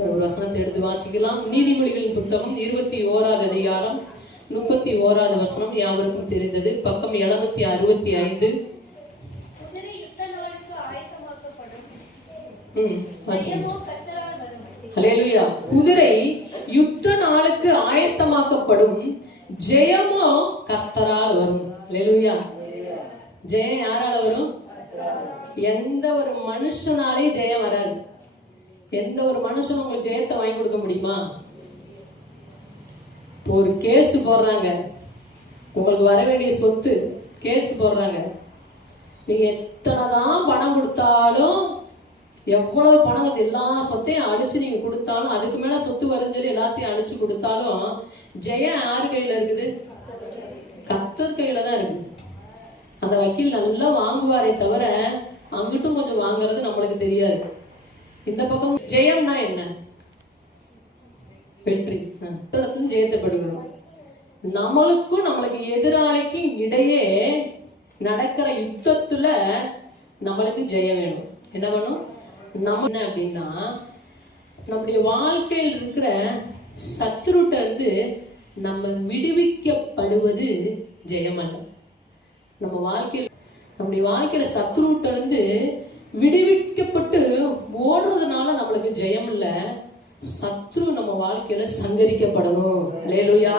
ஒரு வசனத்தை எடுத்து வாசிக்கலாம். நீதிமொழிகளின் புத்தகம் 21வது அதிகாரம் 31வது வசனம் யாவருக்கும் தெரிந்தது. பக்கம் 765. ஹல்லேலூயா. குதிரை யுத்த நாளுக்கு ஆயத்தமாக்கப்படும், ஜெயமோ கர்த்தரால் வரும். ஹல்லேலூயா. ஜெயம் யாரால வரும்? எந்த ஒரு மனுஷனாலே ஜெயம் வராது. எந்த ஒரு மனுஷனும் உங்களுக்கு ஜெயத்தை வாங்கி கொடுக்க முடியுமா? ஒரு கேஸ் போடுறாங்க, உங்களுக்கு வர வேண்டிய சொத்து கேஸ் போடுறாங்க. நீங்க எத்தனைதான் பணம் கொடுத்தாலும், எவ்வளவு பணம் எல்லா சொத்தையும் அழிச்சு நீங்க கொடுத்தாலும், அதுக்கு மேல சொத்து வருதுன்னு சொல்லி எல்லாத்தையும் அழிச்சு கொடுத்தாலும், ஜெயம் யார் கையில இருக்குது? கர்த்தர் கையில தான் இருக்கு. அந்த வக்கீல் நல்லா வாங்குவாரே தவிர அங்கிட்டும் கொஞ்சம் வாங்குறது நம்மளுக்கு தெரியாது. இந்த பக்கம் ஜெயம்னா என்ன? வெற்றி. ஜெயத்தை படுகிறோம். நம்மளுக்கும் நம்மளுக்கு எதிராளிக்கும் இடையே நடக்கிற யுத்தத்துல நம்மளுக்கு ஜெயம் வேணும். என்ன வேணும்? நம்ம என்ன அப்படின்னா, நம்முடைய வாழ்க்கையில் இருக்கிற சத்துருட்ட இருந்து நம்ம விடுவிக்கப்படுவது ஜெயம் அல்ல. நம்முடைய வாழ்க்கையில சத்துருட்ட இருந்து விடுவிக்கப்பட்டு ஓடுறதுனால நம்மளுக்கு ஜெயம் இல்ல. சத்ரு நம்ம வாழ்க்கையில சங்கரிக்கப்படணும். ஹல்லேலூயா.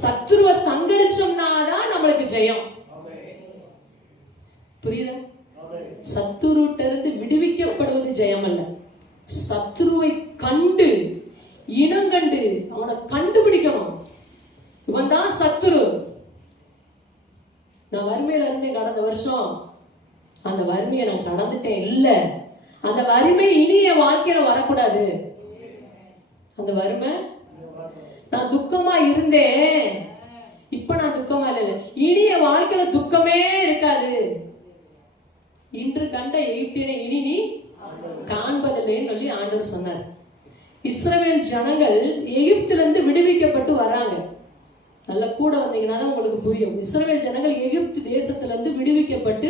சத்ருவை சங்கரிச்சோம்னாதான் நம்மளுக்கு ஜெயம். புரியுதா? சத்துருட்ட இருந்து விடுவிக்கப்படுவது ஜெயம் அல்ல. சத்ருவை கண்டு இனங்கண்டு அவனை கண்டுபிடிக்கணும். இவன் தான் சத்துரு. நான் வறுமையில இருந்தேன் கடந்த வருஷம். அந்த வறுமையை நான் கடந்துட்டேன். இல்ல, அந்த வறுமை இனி என் வாழ்க்கையில வரக்கூடாது. அந்த வறுமை, நான் துக்கமா இருந்தேன், இப்ப நான் துக்கமா இல்ல, இனி என் வாழ்க்கையில துக்கமே இருக்காது. இன்று கண்ட எகிப்தியனை இனி நீ காண்பதில்லைன்னு சொல்லி ஆண்டவர் சொன்னார். இஸ்ரவேல் ஜனங்கள் எகிப்திலிருந்து விடுவிக்கப்பட்டு வராங்க. நல்ல கூட வந்தீங்கன்னா தான் உங்களுக்கு புரியும். இஸ்ரவேல் ஜனங்கள் எகிப்து தேசத்திலிருந்து விடுவிக்கப்பட்டு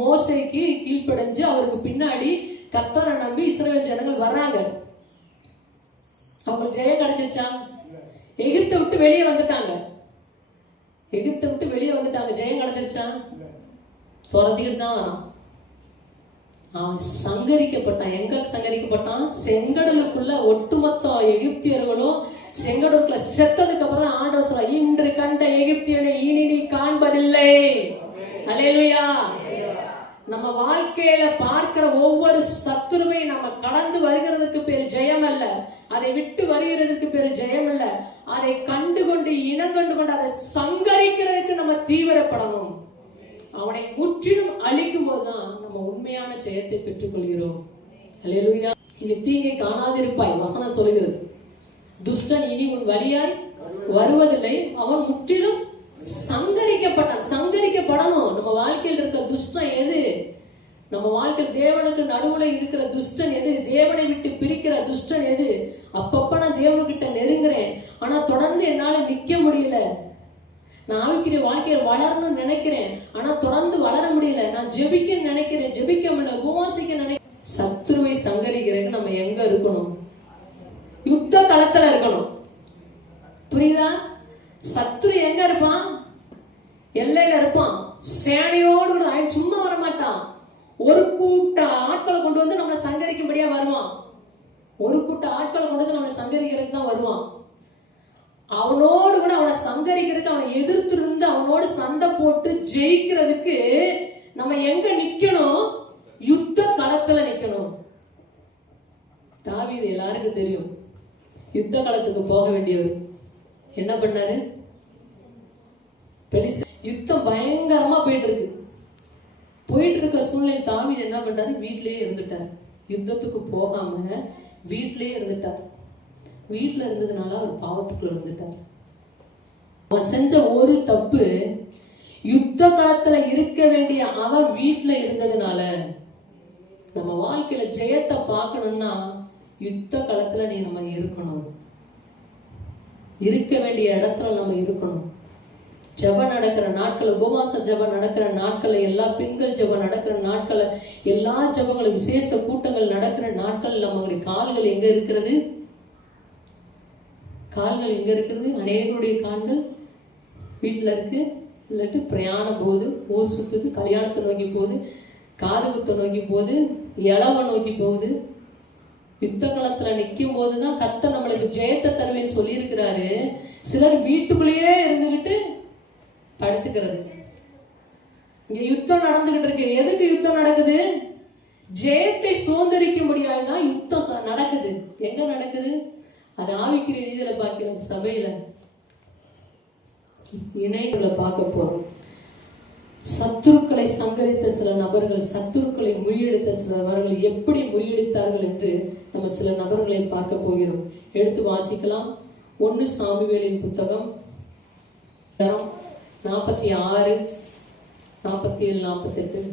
மோசேக்கு கீழ்ப்படைஞ்சு அவருக்கு பின்னாடி கர்த்தரை நம்பி இஸ்ரவேல் ஜனங்கள் வர்றாங்க. அவங்களுக்கு ஜெயம் கிடைச்சிருச்சா? எகிப்தை விட்டு வெளியே வந்துட்டாங்க. எகிப்தை விட்டு வெளியே வந்துட்டாங்க. ஜெயம் கிடைச்சிருச்சா? துரத்திக்கிட்டு தான் வரான். அவன் சங்கரிக்கப்பட்டான். எங்க சங்கரிக்கப்பட்டான்? செங்கடலுக்குள்ள ஒட்டுமொத்த எகிப்தியர்களும் செங்கடலுக்குள்ள செத்ததுக்கு அப்புறம் தான் ஆண்டவர் சொல்ற, இன்று கண்ட எகிப்தியனை இனி நீ காண்பதில்லை. ஹல்லேலூயா. நம்ம வாழ்க்கையில பார்க்கிற ஒவ்வொரு சத்துருவை நம்ம கடந்து வருகிறதுக்கு பேர் ஜெயம் அல்ல. அதை விட்டு வருகிறதுக்கு பேர் ஜெயம் அல்ல. அதை கண்டுகொண்டு இனங்கண்டு கொண்டு அதை சங்கரிக்கிறதுக்கு நம்ம தீவிரப்படணும். அவனை முற்றிலும் அழிக்கும் போதுதான் நம்ம உண்மையான ஜெயத்தை பெற்றுக் கொள்கிறோம். ஹல்லேலூயா. இனி தீங்கை காணாதிருப்பாய் வசனம் சொல்லுகிறது. துஷ்டன் இனி உன் வழியாய் வருவதில்லை, அவன் முற்றிலும் சங்கரிக்கப்பட்டான். சங்கரிக்கப்படணும். நம்ம வாழ்க்கையில் இருக்க துஷ்டன் எது? நம்ம வாழ்க்கையில் தேவனுக்கு நடுவுல இருக்கிற துஷ்டன் எது? தேவனை விட்டு பிரிக்கிற துஷ்டன் எது? அப்பப்ப நான் தேவனுக்கிட்ட நெருங்குறேன், ஆனா தொடர்ந்து என்னால நிக்க முடியல. நான் ஆவிக்கிற வாழ்க்கையில் வளரணும்னு நினைக்கிறேன், ஆனா தொடர்ந்து வளர முடியல. நான் ஜெபிக்க நினைக்கிறேன், ஜெபிக்க முடியல. உபவாசிக்க நினைக்கிறேன். சத்துருவை சங்கரிக்கிறதுக்கு நம்ம எங்க இருக்கணும்? யுத்த களத்துல இருக்கணும். புரியுதா? சத்துரு எங்க இருப்பான்? எல்லையில இருப்பான். சேனையோடு அவன் சும்மா வர மாட்டான். ஒரு கூட்ட ஆட்களை கொண்டு வந்து நம்மளை சங்கரிக்கும்படியா வருவான். ஒரு கூட்ட ஆட்களை கொண்டு வந்து நம்மளை சங்கரிக்கிறதுக்கு தான் வருவான். அவனோடு கூட அவனை சங்கரிக்கிறதுக்கு, அவனை எதிர்த்து இருந்து அவனோடு சண்டை போட்டு ஜெயிக்கிறதுக்கு நம்ம எங்க நிக்கணும்? யுத்த களத்துல நிக்கணும். தாவீது எல்லாருக்கும் தெரியும். யுத்த களத்துக்கு போக வேண்டியவர் என்ன பண்ணாரு? யுத்தம் பயங்கரமா போயிட்டு இருக்க சூழ்நிலை தாவீது என்ன பண்றாரு? வீட்டிலேயே இருந்துட்டார். யுத்தத்துக்கு போகாம வீட்டிலேயே இருந்துட்டார். வீட்டுல இருந்ததுனால அவர் பாவத்துக்குள்ள இருந்துட்டார். அவன் செஞ்ச ஒரு தப்பு, யுத்த களத்துல இருக்க வேண்டிய அவன் வீட்டுல இருந்ததுனால. நம்ம வாழ்க்கையில ஜெயத்தை பார்க்கணும்னா யுத்த களத்துல நம்ம இருக்கணும். இருக்க வேண்டிய இடத்துல நம்ம இருக்கணும். ஜெபம் நடக்கிற நாட்கள், உபவாச ஜெபம் நடக்கிற நாட்கள், எல்லா பெண்கள் ஜெபம் நடக்கிற நாட்கள், எல்லா ஜெபங்களும் விசேஷ கூட்டங்கள் நடக்கிற நாட்கள் நம்மளுடைய கால்கள் எங்க இருக்கிறது? கால்கள் எங்க இருக்கிறது? அநேகருடைய கால்கள் வீட்டில் இருக்கு, இல்லாட்டி பிரயாணம் போகுது, ஊர் சுத்துது, கல்யாணத்தை நோக்கி போகுது, காது குத்தை நோக்கி போகுது, இளவ நோக்கி போகுது. யுத்த காலத்துல நிற்கும் போதுதான் கர்த்தர் நம்மளுக்கு ஜெயத்தை தருவேன்னு சொல்லி இருக்கிறாரு. சிலர் வீட்டுக்குள்ளேயே இருந்துகிட்டு படுத்துக்கிறது. இங்க யுத்தம் நடந்துகிட்டு இருக்கு. எதுக்கு யுத்தம் நடக்குது? ஜெயத்தை சுதந்திரிக்க முடியாதுதான் யுத்தம் நடக்குது. எங்க நடக்குது? அது ஆவிக்குரிய ரீதியில பார்க்கிறோம். சபையில இணைகளை பார்க்க போறோம். சத்துருக்களை சங்கரித்த சில நபர்கள், சத்துருக்களை முறியடித்த சில நபர்கள் எப்படி முறியடித்தார்கள் என்று நம்ம சில நபர்களை பார்க்க போகிறோம். எடுத்து வாசிக்கலாம். 1 சாமுவேலின் புத்தகம் 46, 47, 48.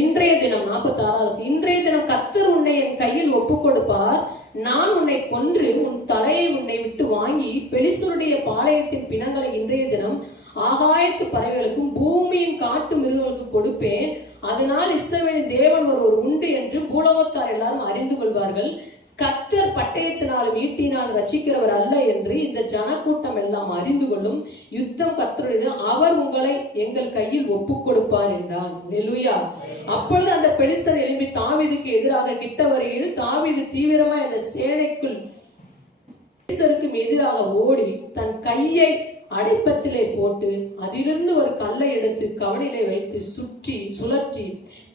இன்றைய தினம் 46. இன்றைய தினம் கர்த்தர் உன்னை என் கையில் ஒப்புக் கொடுப்பார். நான் உன்னை கொன்று உன் தலையை உன்னை விட்டு வாங்கி பெலிஸ்தருடைய பாளையத்தின் பிணங்களை இன்றைய தினம் ஆகாயத்து பறவைகளுக்கும் பூமியின் காட்டு மிருகங்களுக்கு கொடுப்பேன். அதனால் இஸ்ரவேலின் தேவன் ஒருவர் உண்டு என்று பூலோகத்தார் எல்லாரும் அறிந்து கொள்வார்கள். கர்த்தர் பட்டயத்தினாலும் ஈட்டினாலும் ரட்சிக்கிறவர் அல்ல என்று இந்த ஜனக்கூட்டம் எல்லாம் அறிந்து கொள்ளும். யுத்தம் கர்த்தருடையது, அவர் உங்களை எங்கள் கையில் ஒப்புக் கொடுப்பார் என்றான். ஹல்லேலூயா. அப்பொழுது அந்த பெலிஸ்தர் எழும்பி தாவீதுக்கு எதிராக கிட்ட வருகையில் தாவீது தீவிரமாய் அந்த சேனைக்குள் பெலிஸ்தருக்கு எதிராக ஓடி தன் கையை அடைப்பத்திலே போட்டு அதிலிருந்து ஒரு கல்லை எடுத்து கவனிலே வைத்து சுழற்றி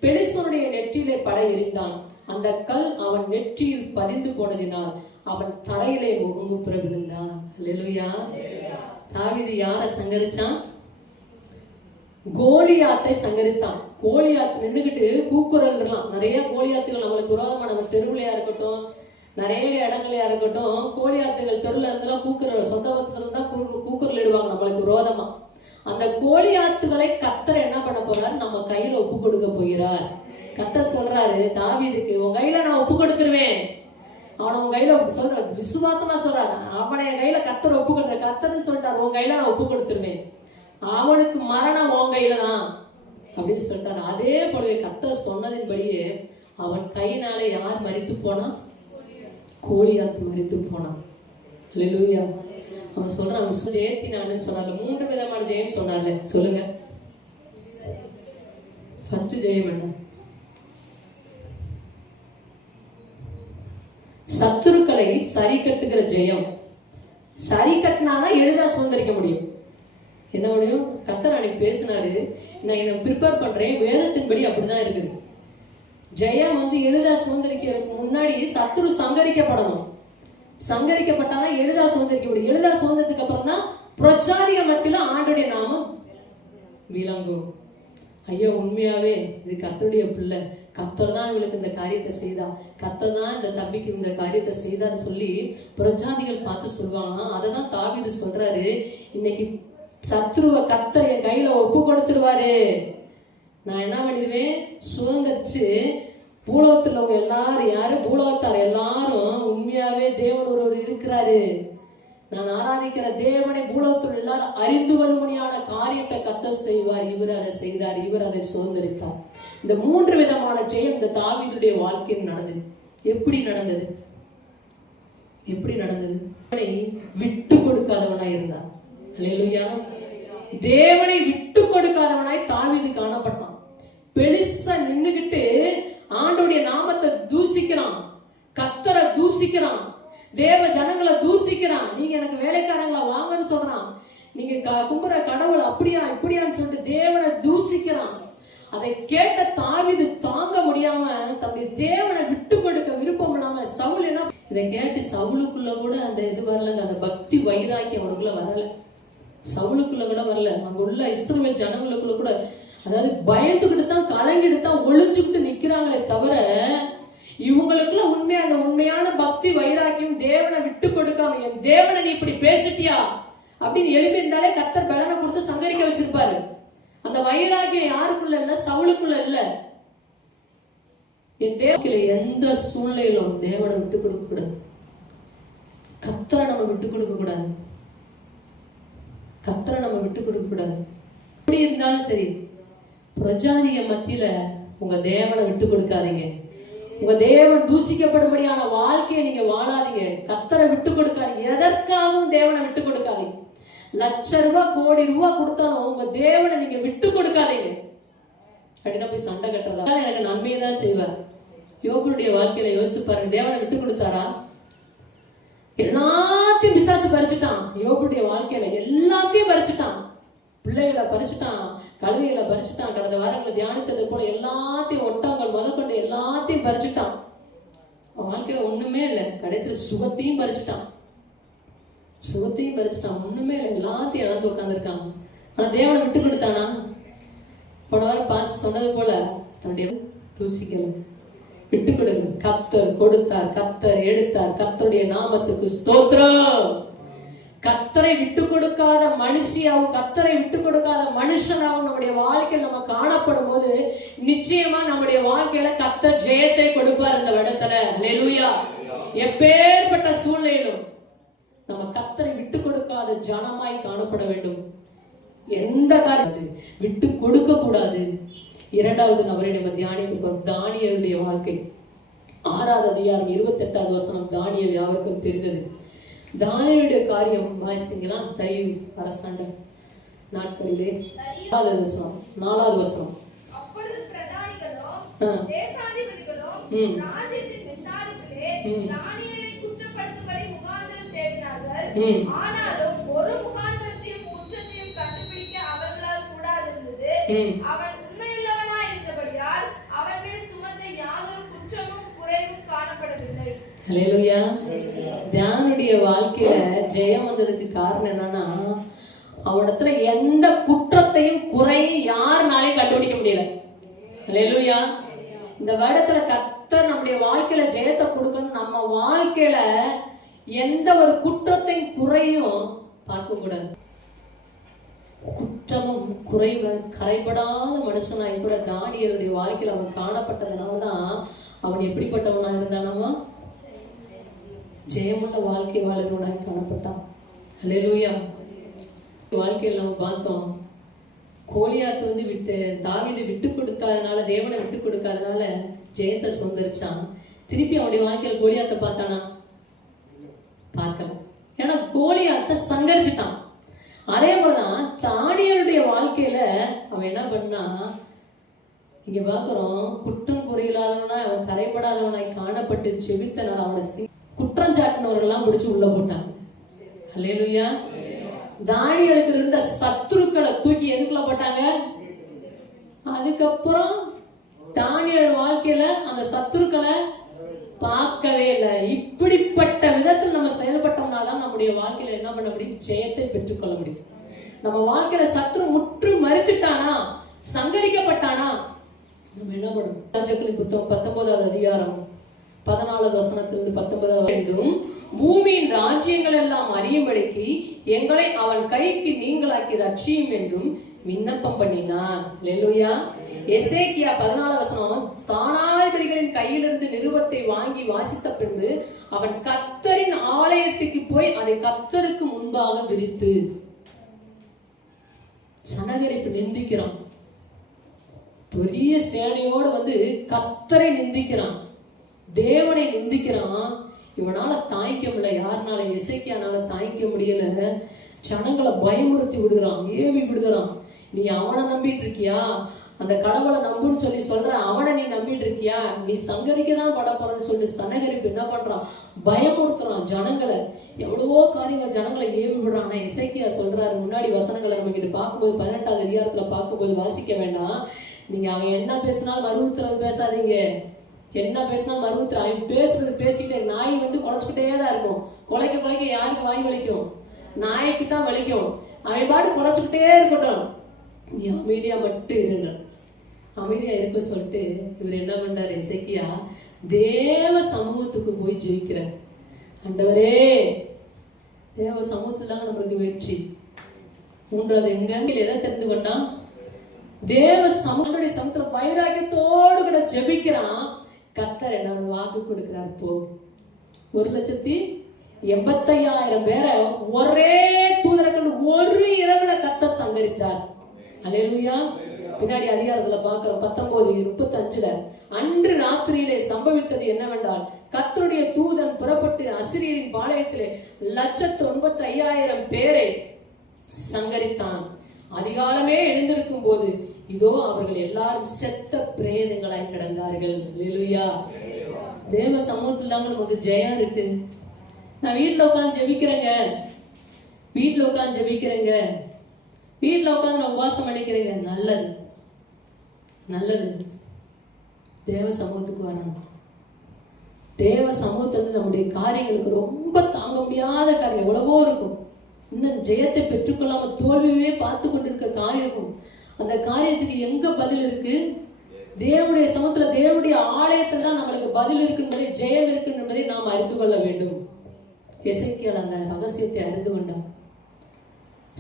பெலிஸ்தருடைய நெற்றியிலே பட எறிந்தான். அந்த கல் அவன் நெற்றியில் பதிந்து போனதினால் அவன் தரையிலே முகங்குப்புற விழுந்தான். ஹல்லேலூயா. தாவீது யாரை சங்கரிச்சான்? கோலியாத்தை சங்கரித்தான். கோலியாத் நின்றுகிட்டு கூக்குரல் விடலாம். நிறைய கோலியாத்துகள் நம்மளுக்கு விரோதமா, நம்ம தெருவிலையா இருக்கட்டும், நிறைய இடங்களையா இருக்கட்டும், கோலியாத்துகள் தெருவில் இருந்தெல்லாம் கூக்குரல், சொந்த பக்கத்துல தான் கூக்குரல் இடுவாங்க நம்மளுக்கு விரோதமா. அந்த கோலியாத்துகளை கர்த்தர் என்ன பண்ண போறார்? நம்ம கையில ஒப்பு கொடுக்க போகிறார். கர்த்தர் சொல்றாரு தாவீதுக்கு, உன் கையில நான் ஒப்பு கொடுத்துருவேன். அவனை உன் கையில சொல்ற, விசுவாசமா சொல்றாரு, அவனை என் கையில கர்த்தர் ஒப்பு கொடுத்த. கர்த்தர்னு சொல்லிட்டாரு, உன் கையில நான் ஒப்பு கொடுத்துருவேன். அவனுக்கு மரணம் உன் கையில தான் அப்படின்னு சொல்லிட்டாரு. அதே போலவே கர்த்தர் சொன்னதின்படியே அவன் கையினால யார் மரித்து போனா? கோலியாத்து மரித்து போனான். ஹல்லேலூயா. அவன் சொல்றான், ஜெயத்தினான்னு சொன்னார்ல, 3 விதமான ஜெயம் சொன்னார்ல, சொல்லுங்க. ஃபர்ஸ்ட் ஜெயம் என்ன? சத்துருக்களை சரி கட்டுகிற ஜெயம். சரி கட்டினாதான் எளிதா சுதந்திரிக்க முடியும். என்ன முடியும்? கர்த்தர் அன்னைக்கு பேசினாரு, நான் என்ன ப்ரிப்பேர் பண்றேன், வேதத்தின்படி அப்படிதான் இருக்குது. ஜெயம் எளிதா சுதந்திரிக்கிறதுக்கு முன்னாடி சத்துரு சங்கரிக்கப்படணும். சங்கரிக்கப்பட்டாதான் எளிதா சுதந்திரிக்க முடியும். எளிதா சுதந்திரத்துக்கு அப்புறம் தான் பிரச்சாதிக மத்தியில ஆண்டுடைய நாமம் விளங்கும். ஐயோ, உண்மையாவே இது கர்த்தருடைய பிள்ளை, கர்த்தர் தான் இவளுக்கு இந்த காரியத்தை செய்தா, கர்த்தர் தான் இந்த தம்பிக்கு இந்த காரியத்தை செய்தான்னு சொல்லி பிரஜாதிகள் பார்த்து சொல்லுவாங்க. அதை தான் தாவீது சொல்றாரு, இன்னைக்கு சத்ருவை கர்த்தர் என் கையில ஒப்பு கொடுத்துருவாரு. நான் என்ன பண்ணிடுவேன்? சுதந்திரிச்சு பூலோகத்தில் உங்க எல்லாரும், யாரு பூலோகத்தார் எல்லாரும் உண்மையாவே தேவன் ஒருவர் இருக்கிறாரு, நான் ஆராதிக்கிற தேவனை பூலோகத்தில் எல்லாரும் அறிந்து கொள்ளும்படியான காரியத்தை கர்த்தர் செய்வார். இவர் அதை செய்தார், இவர் அதை சுதந்திரித்தார். இந்த 3 விதமான ஜெயம் இந்த தாவீதுடைய வாழ்க்கையில் நடந்தது. எப்படி நடந்தது? எப்படி நடந்தது? விட்டு கொடுக்காதவனாய் இருந்தான். ஹல்லேலூயா. தேவனை விட்டு கொடுக்காதவனாய் தாவீது காணப்பட்டான். பெலிஸ்தா நின்னுகிட்டு ஆண்டவருடைய நாமத்தை தூசிக்கிறான், கர்த்தரை தூசிக்கிறான், தேவ ஜனங்களை தூசிக்கிறான். நீங்க எனக்கு வேலைக்காரங்களை வாங்கன்னு சொல்றான், நீங்க கும்புற கடவுள் அப்படியா இப்படியான்னு சொல்லிட்டு தேவனை தூசிக்கிறான். அதை கேட்ட தாவீது தாங்க முடியாம தன்னுடைய தேவனை விட்டு கொடுக்க விருப்பம் இல்லாம சவுல் என்ன, இதை கேட்டு சவுலுக்குள்ள கூட அந்த இது வரலங்க, அந்த பக்தி வைராக்கியம் அவனுக்குள்ள வரல. சவுலுக்குள்ள கூட வரல. அங்க உள்ள இஸ்ரவேல் ஜனங்களுக்குள்ள கூட, அதாவது பயந்துகிட்டு தான், கலங்கிட்டு தான், ஒளிஞ்சுக்கிட்டு நிக்கிறாங்களே தவிர இவங்களுக்குள்ள அந்த உண்மையான பக்தி வைராக்கியம், தேவனை விட்டு கொடுக்காம, என் தேவனை நீ இப்படி பேசிட்டியா அப்படின்னு எழுப்பி இருந்தாலே கர்த்தர் பலனை கொடுத்து சங்கரிக்க வச்சிருப்பாரு. அந்த வைராக்கியம் யாருக்குள்ள இல்ல? சவுலுக்குள்ள இல்ல. என் தேவக்கில எந்த சூழ்நிலையிலும் தேவனை விட்டு கொடுக்க கூடாது, கர்த்தரை நம்ம விட்டு கொடுக்க கூடாது. கர்த்தரை நம்ம விட்டு கொடுக்க கூடாது. எப்படி இருந்தாலும் சரி, பிரஜாதிக மத்தியில உங்க தேவனை விட்டு கொடுக்காதீங்க. உங்க தேவன் தூசிக்கப்படும்படியான வாழ்க்கையை நீங்க வாழாதீங்க. கர்த்தரை விட்டு கொடுக்காதீங்க. எதற்காகவும் தேவனை விட்டு கொடுக்காதீங்க. ₹1,00,000 கோடி கொடுத்தாலும் உங்க தேவனை நீங்க விட்டு கொடுக்காதீங்க. அப்படின்னா போய் சண்டை கட்டுறதா எனக்கு நன்மையை தான் செய்வார். யோபுடைய வாழ்க்கையில யோசிச்சு பாருங்க, தேவனை விட்டு கொடுத்தாரா? எல்லாத்தையும் பிசாசு பறிச்சுட்டான். யோபுடைய வாழ்க்கையில எல்லாத்தையும் பறிச்சுட்டான். பிள்ளைகளை பறிச்சுட்டான், கழுதைகளை பறிச்சுட்டான். கடந்த வாரங்களை தியானித்தது போல எல்லாத்தையும், ஒட்டங்கள் முதற்கொண்டு எல்லாத்தையும் பறிச்சுட்டான். அவன் வாழ்க்கையில ஒண்ணுமே இல்லை. கடைசியில சுகத்தையும் பறிச்சுட்டான். ஒண்ணுமே இல்லை. எல்லாத்தையும் இழந்து உட்காந்துருக்காங்க. ஆனா தேவனை விட்டு கொடுத்தானா? போன வாரம் பாஸ்டர் சொன்னது போல தன்னுடைய தூசிக்கல, விட்டு கொடுங்க. கர்த்தர் கொடுத்தார், கர்த்தர் எடுத்தார். கர்த்தருடைய நாமத்துக்கு ஸ்தோத்திரம். கர்த்தரை விட்டு கொடுக்காத மனுஷியாவும் கர்த்தரை விட்டு கொடுக்காத மனுஷனாகவும் நம்முடைய வாழ்க்கையில் நம்ம காணப்படும் போது நிச்சயமா நம்முடைய வாழ்க்கையில கர்த்தர் ஜெயத்தை கொடுப்பார். இந்த இடத்துல ஹல்லேலூயா. எப்பேற்பட்ட சூழ்நிலையிலும் நம்ம கர்த்தரை விட்டு கொடுக்காத ஜனமாய் காணப்பட வேண்டும். எந்த காரியம் விட்டு கொடுக்க கூடாது. இரண்டாவது நபரை நம்ம தியானிக்க தானியேலுடைய வாழ்க்கை. 6வது அதிகாரம் 28வது வசனம். தானியேல் யாருக்கும் தெரிந்தது. தானியேலுடைய காரியம் வாசிங்களா? தயவு அரசாண்ட நாட்களிலே 4வது வசனம். 4வது வசனம். அப்பொழுது பிரதானிகளும் தேசாதிபதிகளும் ராஜ்யத்தின் விசாரிப்பிலே தானியேலை குற்றப்படுத்தும்படி முகாந்திரம் தேடினார்கள். ஆனாலும் ஒரு முகாந்திரத்தையும் குற்றத்தையும் கண்டுபிடிக்க அவர்களால் கூடாதிருந்தது. அவன் உண்மையுள்ளவனாய் இருந்தபடியால் அவன் மேல் சுமத்த யாதொரு குற்றமும் குறைவும் காணப்படவில்லை. ஹல்லேலூயா. தியானுடைய வாழ்க்கையில ஜெயம் வந்ததுக்கு காரணம் என்னன்னா, அவனிடத்துல எந்த குற்றத்தையும் குறையும் யாருனாலையும் கண்டுபிடிக்க முடியல. ஹல்லேலூயா. இந்த வருடத்துல கர்த்தர் நம்முடைய வாழ்க்கையில ஜெயத்தை கொடுக்கணும். நம்ம வாழ்க்கையில எந்த ஒரு குற்றத்தையும் குறையும் பார்க்க கூடாது. குற்றமும் குறைவும் கரைபடாத மனுஷனாய் கூட தானியேலுடைய வாழ்க்கையில அவன் காணப்பட்டதுனாலதான் அவன் எப்படிப்பட்டவனா இருந்தானாமா? ஜெயமுள்ள வாழ்க்கை வாழ்கிறவனாய் காணப்பட்டான். ஹல்லேலூயா. வாழ்க்கையில் நம்ம பார்த்தோம், கோலியாத்து விட்டு தாவீது விட்டு கொடுக்காதனால, தேவனை விட்டு கொடுக்காதனால ஜெயத்தை சுதந்திரிச்சான். திருப்பி அவனுடைய வாழ்க்கையில கோலியாத்தை பார்த்தானா? பார்க்கல. ஏன்னா கோலியாத்தை சங்கரிச்சுட்டான். அதே போலதான் தானியேலுடைய வாழ்க்கையில அவன் என்ன பண்ணா, இங்க பாக்குறோம், குற்றம் குறையில்லாதவனா அவன் கரைபடாதவனாய் காணப்பட்டு ஜெபித்தனால அவனை குற்றம் சாட்டினவர்கள்லாம் பிடிச்சு உள்ள போட்டாங்க. ஹல்லேலூயா. தானியேலுக்கு இருந்த சத்துருக்களை தூக்கி எதுக்குள்ள போட்டாங்க? அதுக்கப்புறம் தானியேல் வாழ்க்கையில அந்த சத்துருக்களை பார்க்கவே இல்லை. இப்படிப்பட்ட விதத்தில் நம்ம செயல்பட்டோம்னா தான் நம்முடைய வாழ்க்கையில என்ன பண்ண முடியும்? ஜெயத்தை பெற்றுக்கொள்ள முடியும். நம்ம வாழ்க்கையில சத்துரு முற்று மறுத்துட்டானா, சங்கரிக்கப்பட்டானா, நம்ம என்ன பண்ணணும்? ராஜாக்களின் புத்தகம் 19வது அதிகாரம் 14வது வசனத்திலிருந்து 19வது. என்றும் பூமியின் ராஜ்யங்கள் எல்லாம் அறியும்படிக்கு எங்களை அவன் கைக்கு நீங்களாக்கி ரட்சியும் என்றும் விண்ணப்பம் பண்ணினான். ஹல்லேலூயா. எசேக்கியா 14வது வசனம். ஸ்தானாதிபதிகளின் கையிலிருந்து நிருபத்தை வாங்கி வாசித்த பின்பு அவன் கர்த்தரின் ஆலயத்துக்கு போய் அதை கர்த்தருக்கு முன்பாக விரித்து. சனகரிப்பு நிந்திக்கிறான். பெரிய சேனையோடு கர்த்தரை நிந்திக்கிறான், தேவனை நிந்திக்கிறான். இவனால தாய்க்க முடியல. யாருனால? எசேக்கியானால தாய்க்க முடியல. ஜனங்களை பயமுறுத்தி விடுகிறான், ஏவி விடுகிறான். நீ அவனை நம்பிட்டு இருக்கியா? அந்த கடவுளை நம்புன்னு சொல்ற அவனை நீ நம்பிட்டு இருக்கியா? நீ சங்கரிக்கதான் படப்போறன்னு சொல்லி சனகரிப்பு என்ன பண்றான்? பயமுறுத்துறான் ஜனங்களை. எவ்வளவோ காரியங்கள் ஜனங்களை ஏவி விடுறான். ஆனா எசேக்கியா சொல்றாரு, முன்னாடி வசனங்களை நம்ம கிட்ட பார்க்கும்போது 18வது அதிகாரத்துல பார்க்கும்போது வாசிக்க வேண்டாம். நீங்க அவன் என்ன பேசினாலும் மறுவுத்துறது பேசாதீங்க. என்ன பேசினா மறுவுத்துற. அவன் பேசுறது பேசிக்கிட்டே நாய் குலைச்சுக்கிட்டே தான் இருக்கும். குலைக்க யாருக்கு வாய் வலிக்கும்? நாய்க்கு தான் வலிக்கும். அவன் பாட்டு குலைச்சுக்கிட்டே இருக்கட்டும், நீ அமைதியா மட்டும் இருங்க. அமைதியா இருக்க சொல்லிட்டு இவர் என்ன பண்றாரு? எசேக்கியா தேவ சமூகத்துக்கு போய் ஜெயிக்கிற. ஆண்டவரே, தேவ சமூகத்துல நம்மளுக்கு வெற்றி. மூன்றாவது எங்க எதை தெரிந்து கொண்டா? தேவ சமூகத்துடைய சமூகத்துல வைராக்கியத்தோடு கூட ஜெபிக்கிறான். கர்த்தர் என்ன வாக்கு கொடுக்கிறார்? போ 1,85,000 பேரை ஒரே தூதரை கண்டு ஒரு இரவுல கர்த்தர் சங்கரித்தார். அல்லேலூயா. பின்னாடி அதிகாரத்துல பார்க்கிறோம் 19:35. அன்று ராத்திரியிலே சம்பவித்தது என்னவென்றால், கர்த்தருடைய தூதன் புறப்பட்டு அசிரியரின் பாளையத்திலே 1,95,000 பேரை சங்கரித்தான். அதிகாலமே எழுந்திருக்கும் போது இதோ அவர்கள் எல்லாரும் செத்த பிரேதங்களாய் கிடந்தார்கள். அல்லேலூயா. தேவ சமூகத்துல தாங்க நமக்கு ஜெயம் இருக்கு. நான் வீட்டுல உட்காந்து ஜெபிக்கிறேங்க, வீட்டுல உட்காந்து ஜெபிக்கிறேங்க, வீட்டுல உட்காந்து நான் உபவாசம் பண்ணிக்கிறேங்க. நல்லது, நல்லது. தேவ சமூகத்துக்கு வரணும். தேவ சமூகத்துல நம்முடைய காரியங்களுக்கு ரொம்ப தாங்க முடியாத காரியம் எவ்வளவோ இருக்கும். இன்னும் ஜெயத்தை பெற்றுக்கொள்ளாம தோல்வியே பார்த்து கொண்டிருக்க காரியம் இருக்கும். அந்த காரியத்துக்கு எங்க பதில் இருக்கு? தேவனுடைய சமூகத்துல, தேவனுடைய ஆலயத்தில் தான் நம்மளுக்கு பதில் இருக்கு என்பதை, ஜெயம் இருக்கு என்பதை நாம் அறிந்து கொள்ள வேண்டும். எசேக்கியேல் அந்த ரகசியத்தை அறிந்து கொண்டார்.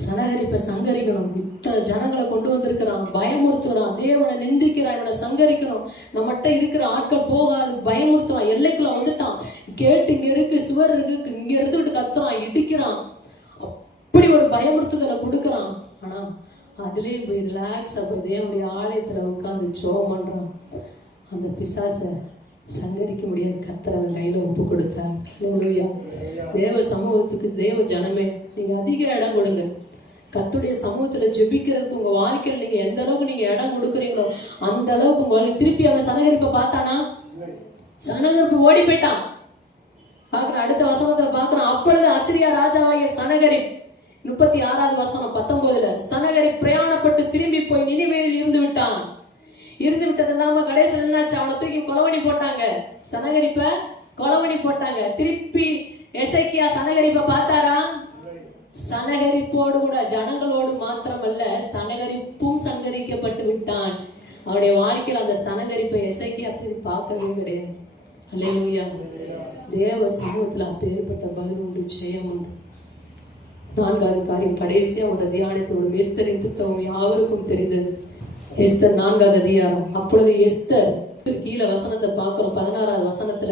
சனகரிப்பை சங்கரிக்கணும். இத்தனை ஜனங்களை கொண்டு வந்திருக்கிறான், பயமுறுத்துறான், தேவனை நிந்திக்கிறான், இவனை சங்கரிக்கணும். நம்மகிட்ட இருக்கிற ஆட்கள் போகாது, பயமுறுத்துறான், எல்லைக்குள்ள வந்துட்டான், கேட்டு இங்க இருக்கு, சுவர் இருக்கு, இங்க இருந்துகிட்டு கத்துறான், இடிக்கிறான், அப்படி ஒரு பயமுறுத்துதலை கொடுக்கறான். ஆனா அதுலயே போய் ரிலாக்ஸா போய் தேவனுடைய ஆலயத்துல உட்காந்து ஜெபம் பண்றான். அந்த பிசாசை சங்கரிக்க முடியாது, கர்த்தர் அவன் கையில ஒப்பு கொடுத்தார். அல்லேலூயா. தேவ சமூகத்துக்கு, தேவ ஜனமே, நீங்க அதிக இடம் கொடுங்க. கர்த்தருடைய சமூகத்துல ஜெபிக்கிறதுக்கு உங்க வாழ்க்கையில் நீங்க எந்த அளவுக்கு நீங்க இடம் கொடுக்குறீங்களோ அந்த அளவுக்கு உங்களுக்கு. திருப்பி அவன் சனகரிப்பை பார்த்தானா? சனகரிப்பு ஓடி போயிட்டான். பாக்குற அடுத்த வசனத்துல பாக்குறான். அப்பொழுது அசிரியா ராஜாவாகிய சனகரிப் 36வது வசனம் 19. சனகரிப் பிரயாணப்பட்டு திரும்பி போய் நினிவேயில் இருந்து விட்டான். இருந்து விட்டது இல்லாம கடைசியில் என்னாச்சு? அவனை தூக்கி கொலவணி போட்டாங்க. சனகரிப்ப கொலவணி போட்டாங்க. திருப்பி எசேக்கியா சனகரிப்பை பார்த்தாரா? சனகரிப்போடு கூட ஜனங்களோடு மாத்திரமல்ல, சனகரிப்பும் சங்கரிக்கப்பட்டு விட்டான். அவருடைய வாழ்க்கையில் அந்த சனகரிப்பை எசேக்கியா பார்க்கவே கிடையாது. அல்லேலூயா. தேவ சமூகத்துல அப்பேற்பட்ட பதில் உண்டு, ஜெயம் உண்டு. 4வது காரியம், கடைசியா ஒரு தியானத்தோட எஸ்தரின் புத்தகம் யாவருக்கும் தெரிந்தது. எஸ்தர் 4வது அதிகாரம். அப்பொழுது எஸ்தர் கீழே வசனத்தை பார்க்கிறோம். 16வது வசனத்துல,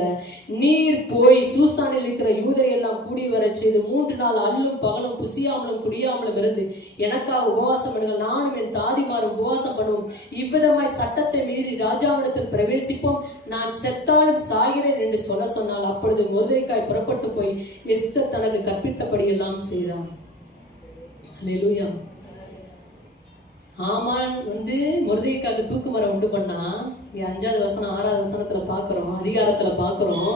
நீர் போய் சூசானில் இருக்கிற யூதையெல்லாம் கூடி வர செய்து 3 நாள் அல்லும் பகலும் புசியாமலும் குடியாமலும் இருந்து எனக்காக உபவாசம் பண்ணுங்கள், நானும் என் தாதிமாரும் உபவாசம் பண்ணுவோம். இவ்விதமாய் சட்டத்தை மீறி ராஜாவிடத்தில் பிரவேசிப்போம், நான் செத்தாலும் சாகிறேன் என்று சொன்னால், அப்பொழுது மொர்தெகாய் புறப்பட்டு போய் எஸ்தர் தனக்கு கற்பித்தபடி எல்லாம் செய்தான். அல்லேலூயா. ஆமான் மொர்தெகாய்க்கு தூக்கு மரம் உண்டு பண்ணா. 5வது வசனம் 6வது வசனத்துல பாக்குறோம், அதிகாரத்துல பாக்குறோம்.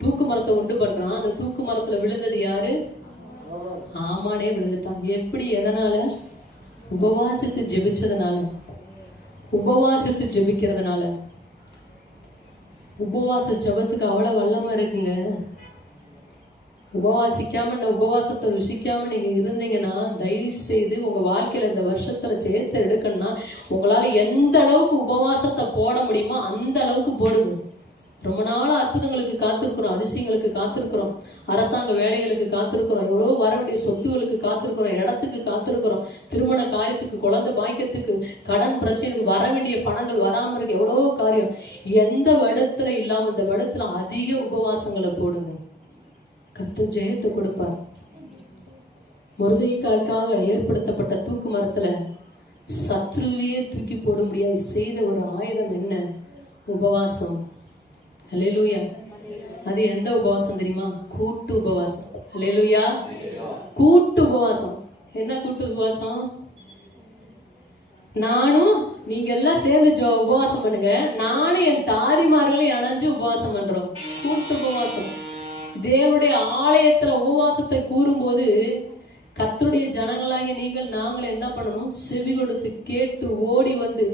தூக்கு மரத்தை உண்டு பண்றான். அந்த தூக்கு மரத்துல விழுந்தது யாரு? ஆமானே விழுந்துட்டான். எப்படி? எதனால? உபவாசித்து ஜெபிச்சதுனால. உபவாசித்து ஜெபிக்கிறதுனால. உபவாச ஜெபத்துக்கு அவ்வளவு வல்லமா இருக்குங்க. உபவாசிக்காம, இந்த உபவாசத்தை ருசிக்காம நீங்க இருந்தீங்கன்னா, தயவு செய்து உங்க வாழ்க்கையில இந்த வருஷத்துல ஜெயத்தை எடுக்கணும்னா, உங்களால எந்த அளவுக்கு உபவாசத்தை போட முடியுமோ அந்த அளவுக்கு போடுங்க. ரொம்ப நாள் அற்புதங்களுக்கு காத்திருக்கிறோம், அதிசயங்களுக்கு காத்திருக்கிறோம், அரசாங்க வேலைகளுக்கு காத்திருக்கிறோம், எவ்வளோ வர வேண்டிய சொத்துகளுக்கு காத்திருக்கிறோம், இடத்துக்கு காத்திருக்கிறோம், திருமண காரியத்துக்கு, குழந்தை பாய்க்கிறதுக்கு, கடன் பிரச்சனைக்கு, வர வேண்டிய பணங்கள் வராம இருக்கு, எவ்வளவோ காரியம். எந்த வருடத்துல இல்லாம இந்த வருடத்துல அதிக உபவாசங்களை போடுங்க. கர்த்தர் ஜெயத்தை கொடுப்பார். மொர்தெகாய்க்காக ஏற்படுத்தப்பட்ட தூக்கு மரத்துல சத்ருவையே தூக்கி போட முடியாது செய்த ஒரு ஆயுதம் என்ன? உபவாசம். அல்லேலூயா. அது எந்த உபவாசம் தெரியுமா? கூட்டு உபவாசம். அல்லேலூயா. கூட்டு உபவாசம். என்ன கூட்டு உபவாசம்? நானும் நீங்க எல்லாம் சேர்ந்து உபவாசம் பண்ணுங்க, நானும் என் தாதிமார்களும் இணைஞ்சு உபவாசம் பண்றோம். கூட்டு உபவாசம். தேவனுடைய ஆலயத்துல உபவாசத்தை கூறும்போது கர்த்தருடைய ஜனங்களாகிய நீங்கள் நாங்கள் என்ன பண்ணணும்? செவி கொடுத்து கேட்டு ஓடி வந்து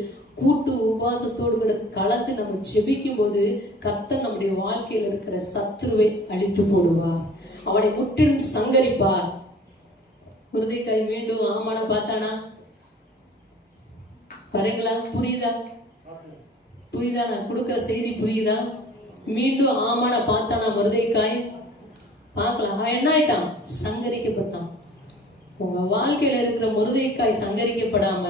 கூட்டு உபவாசத்தோடு கூட கலந்து நம்ம ஜெபிக்கும் போது கர்த்தர் நம்முடைய வாழ்க்கையில் இருக்கிற சத்துருவை அழித்து போடுவார், அவனை முற்றிலும் சங்கரிப்பார். மொர்தெகாய் மீண்டும் ஆமான பார்த்தானா? பாருங்களா? புரியுதா? புரியுதா? நான் கொடுக்கிற செய்தி புரியுதா? மீண்டும் ஆமான பார்த்தானா மொர்தெகாய்? பார்க்கலாம். என்ன ஆயிட்டான்? சங்கரிக்கப்பட்டான். உங்க வாழ்க்கையில இருக்கிற மொர்தெகாய் சங்கரிக்கப்படாம,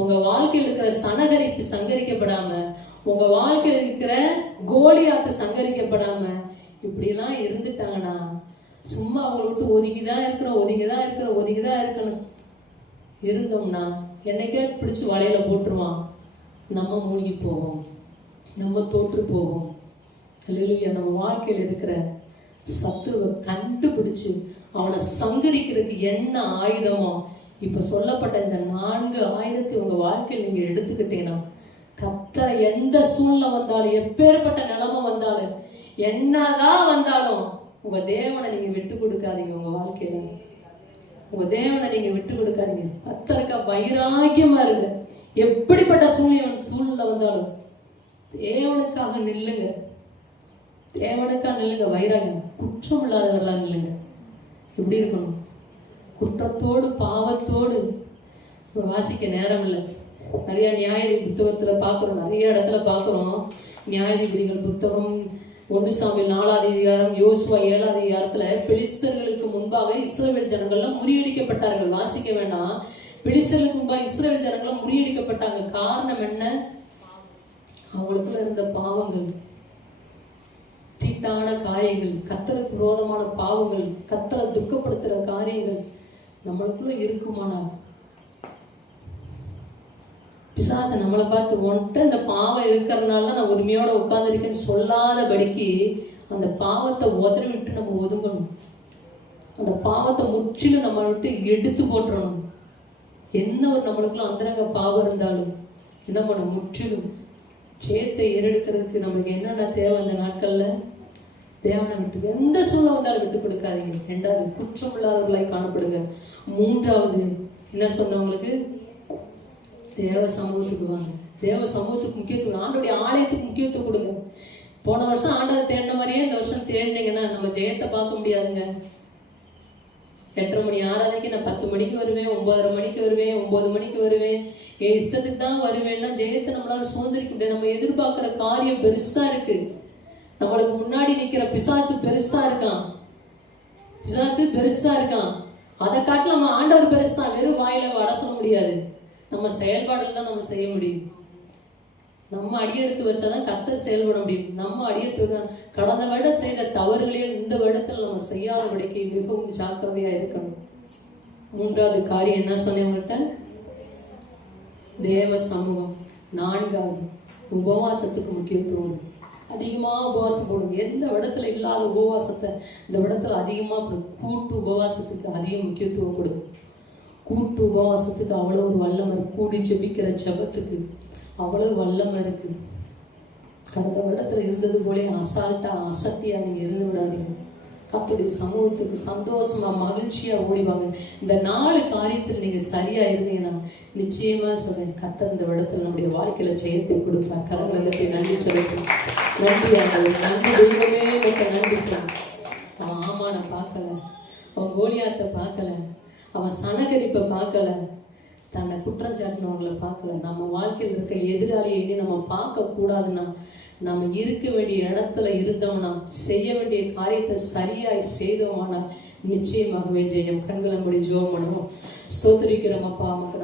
உங்க வாழ்க்கையில் இருக்கிற சனகரிப்பு சங்கரிக்கப்படாம, உங்க வாழ்க்கையில் இருக்கிற கோலியாத்து சங்கரிக்கப்படாம இப்படி எல்லாம் இருந்துட்டாங்கன்னா சும்மா அவங்கள விட்டு ஒதுங்கிதான் இருக்கணும் இருந்தோம்னா என்னைக்கே பிடிச்சி வலையில போட்டுருவான். நம்ம மூழ்கி போவோம், நம்ம தோற்று போவோம். அல்லேலூயா. நம்ம வாழ்க்கையில் இருக்கிற சத்துருவை கண்டுபிடிச்சு அவனை சங்கரிக்கிறதுக்கு என்ன ஆயுதமோ இப்ப சொல்லப்பட்ட இந்த 4 ஆயுதத்தை உங்க வாழ்க்கையில் நீங்க எடுத்துக்கிட்டேன்னா, கர்த்தர் எந்த சூழ்நிலை வந்தாலும், எப்பேற்பட்ட நிலைமை வந்தாலும், என்னதான் வந்தாலும் உங்க தேவனை நீங்க விட்டு கொடுக்காதீங்க. உங்க வாழ்க்கையில உங்க தேவனை நீங்க விட்டு கொடுக்காதீங்க. கர்த்தருக்கா வைராக்கியமா இருங்க. எப்படிப்பட்ட சூழ்நிலை வந்தாலும் தேவனுக்காக நில்லுங்க. வைராகியம், குற்றம் இல்லாதவர்களா நில்லுங்க. எப்படி இருக்கணும்? குற்றத்தோடு பாவத்தோடு வாசிக்க நேரம் இல்லை. நிறைய நியாயாதிபதி புத்தகத்துல பார்க்குறோம், நிறைய இடத்துல பார்க்குறோம். நியாயாதிபதிகள் புத்தகம் 1 சாமுவேல் 4ஆம் அதிகாரம், யோசுவா 7ஆம் அதிகாரத்துல பெலிஸ்தர்களுக்கு முன்பாக இஸ்ரவேல் ஜனங்கள்லாம் முறியடிக்கப்பட்டார்கள். வாசிக்க வேண்டாம். பெலிஸ்தர்களுக்கு முன்பாக இஸ்ரவேல் ஜனங்கள்லாம் முறியடிக்கப்பட்டாங்க. காரணம் என்ன? அவங்களுக்குள்ள இருந்த பாவங்கள், தீட்டான காரியங்கள், கர்த்தருக்கு விரோதமான பாவங்கள், கர்த்தரை துக்கப்படுத்துற காரியங்கள் நம்மளுக்குள்ள இருக்குமானா, பிசாசு நம்மளை பார்த்து உன்கிட்ட இந்த பாவம் இருக்கிறதுனால நான் உரிமையோட உட்கார்ந்துருக்கேன்னு சொல்லாதபடிக்கு அந்த பாவத்தை உதறி விட்டு நம்ம ஒதுங்கணும். அந்த பாவத்தை முற்றிலும் நம்ம விட்டு எடுத்து போட்டுறணும். என்ன ஒரு நம்மளுக்குள்ள அந்தரங்க பாவம் இருந்தாலும் என்ன பண்ண, முற்றிலும் சேத்தை ஏறெடுக்கிறதுக்கு நம்மளுக்கு என்னென்ன தேவை அந்த நாட்கள்ல தேவனை விட்டு எந்த சூழ்நிலை வந்தாலும் விட்டு கொடுக்காதீங்க. 2வது, குற்றம் இல்லாதவர்களாய் காணப்படுங்க. 3வது என்ன சொன்னவங்களுக்கு, தேவ சமூகத்துக்கு வாங்க. தேவ சமூகத்துக்கு முக்கியத்துவம், ஆண்டோடைய ஆலயத்துக்கு முக்கியத்துவம் கொடுங்க. போன வருஷம் ஆண்டதை தேடின மாதிரியே இந்த வருஷம் தேடினீங்கன்னா நம்ம ஜெயத்தை பார்க்க முடியாதுங்க. 8:30 மணி ஆராதனைக்கு நான் 10 மணிக்கு வருவேன், 9:30 மணிக்கு வருவேன், 9 மணிக்கு வருவேன், என் இஷ்டத்துக்கு தான் வருவேன்னா ஜெயத்தை நம்மளால சுதந்திரிக்க முடியாது. நம்ம எதிர்பார்க்கிற காரியம் பெருசா இருக்கு. நம்மளுக்கு முன்னாடி நிக்கிற பிசாசு பெருசா இருக்கான். அதை காட்டில நம்ம ஆண்டவர் பெருசா. வெறும் வாயில வட சொல்ல முடியாது. நம்ம செயல்பாடுகள் தான் நம்ம செய்ய முடியும். நம்ம அடியெடுத்து வச்சாதான் கர்த்தர் செயல்பட முடியும். நம்ம அடியெடுத்து கடந்த வருடம் செய்த தவறுகளையும் இந்த வருடத்தில் நம்ம செய்யாதபடிக்கு மிகவும் ஜாக்கிரதையா இருக்கணும். 3வது காரியம் என்ன சொன்னேன் உங்கள்கிட்ட, தேவ சமூகம். 4வது, உபவாசத்துக்கு முக்கியத்துவம். அதிகமா உபவாசம் போடுங்க. எந்த இடத்துல இல்லாத உபவாசத்தை இந்த இடத்துல அதிகமா கூட்டு உபவாசத்துக்கு அதிக முக்கியத்துவம் கொடுங்க. கூட்டு உபவாசத்துக்கு அவ்வளோ ஒரு வல்லமை இருக்கு. கூடி ஜெபிக்கிற ஜெபத்துக்கு அவ்வளவு வல்லமை இருக்கு. கடந்த வருடத்துல இருந்தது போலே அசால்ட்டா அசட்டியா நீங்க இருந்து விடாதீங்க. கர்த்தருடைய சமூகத்துக்கு சந்தோஷமா மகிழ்ச்சியா ஓடிவாங்க. இந்த 4 காரியத்தில் நீங்க சரியா இருந்தீங்கன்னா நிச்சயமா சொல்றேன், கர்த்தர் இந்த இடத்துல நம்முடைய வாழ்க்கையில ஜெயத்தை கொடுப்பார். கரங்களை தட்டி நன்றி சொல்லுங்க. நன்றி ஆண்டவரே, நன்றி தெய்வமே, உங்களுக்கு நன்றி. அவன் ஆமானை பார்க்கல, அவன் கோலியாத்தை பார்க்கல, அவன் சனகரிப்பை பார்க்கல, தன்னை குற்றம் சாட்டினவங்களை பார்க்கல. நம்ம வாழ்க்கையில் இருக்க எதிராளியை எண்ணி நம்ம பார்க்க கூடாதுன்னா, நம்ம இருக்க வேண்டிய இடத்துல இருந்தோம்னா, செய்ய வேண்டிய காரியத்தை சரியாய் செய்தோம்னா நிச்சயமாகவே ஜெயம். கண்களை மூடி ஜெபம் பண்ணுவோம். ஸ்தோத்திரிக்கிறோம் அப்பா.